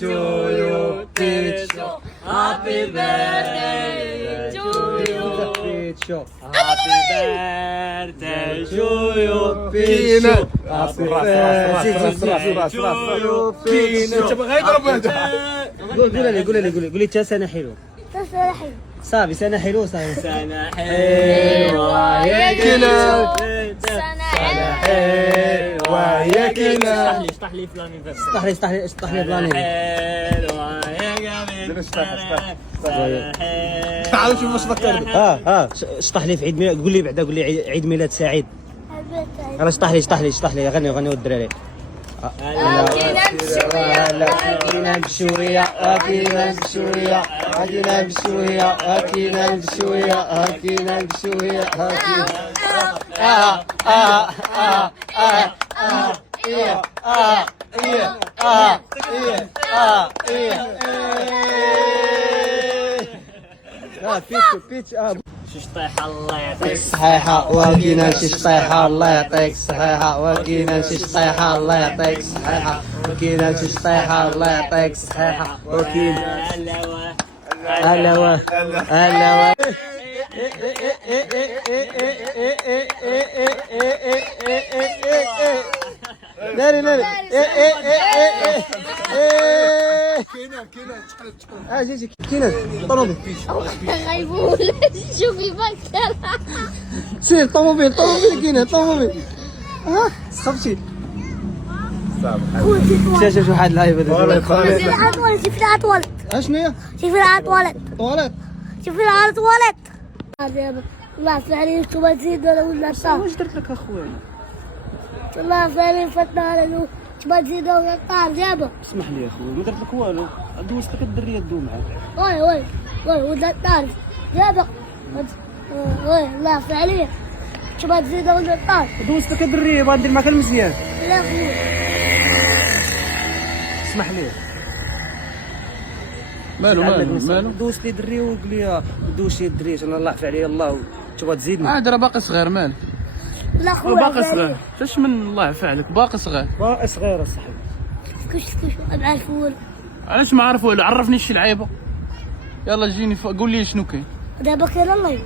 to you, Picho. Happy birthday to you, Picho. Happy birthday to you, Picho. Happy birthday to you, Picho. قولي تا سنة حلوة. سنة حلوة. صافي سنة حلوة صافي. سنة حلوة يا كنا. سنة حلوة يا كنا. اشطح لي فلان اشطح لي بلاني. حلوة يا جميل. تعالوا شوفوا واش فكرت. اشطح لي في عيد ميلاد. قول لي بعدا قول لي عيد ميلاد سعيد. يلا اشطح لي غنيو الدراري. أكينا بشوية أكينا بشوية أكينا بشوية أكينا بشوية أكينا بشوية شش طيحة الله يعطيك صحيحة وكينا شي طيحة الله يعطيك صحيحة وكينا شي طيحة الله يعطيك صحيحة وكينا شي طيحة الله يعطيك صحيحة وكينا هلا هلا ناري كينا جيجي كينا طوموبيل غيبول شوف البنكر. سير طوموبيل كينا طوموبيل سخفتي شوف واحد لايف هذا شوف العطولة اشنو هي شوف العطولة طواليت شوف العطولة. الله فعلي انتم تزيدوا ولا صح. واش درت لك اخويا الله فعلي فتنا له تبغى تزيدوا ولا طار جابه. اسمح لي يا اخويا ما درت لك والو دوزتك الدريه تدوم معاك وي ولا طار جابه. وي الله فعلي تبغى تزيدوا ولا طار. دوزتك الدريه بغا ندير معاك المزيان لا خويا اسمح لي مالو دوزت لي دري وقول لي دوز شي دري انا الله يعفي عليا الله تبغى تزيدني عاد راه باقي صغير مالك لا خويا باقي صغير فاش من الله يعفي عليك باقي صغير صغير الصاحبي كش مع الفول. علاش ما عارف والو عرفني شي لعيبه يلا جيني قول لي شنو كاين دابا كاين الله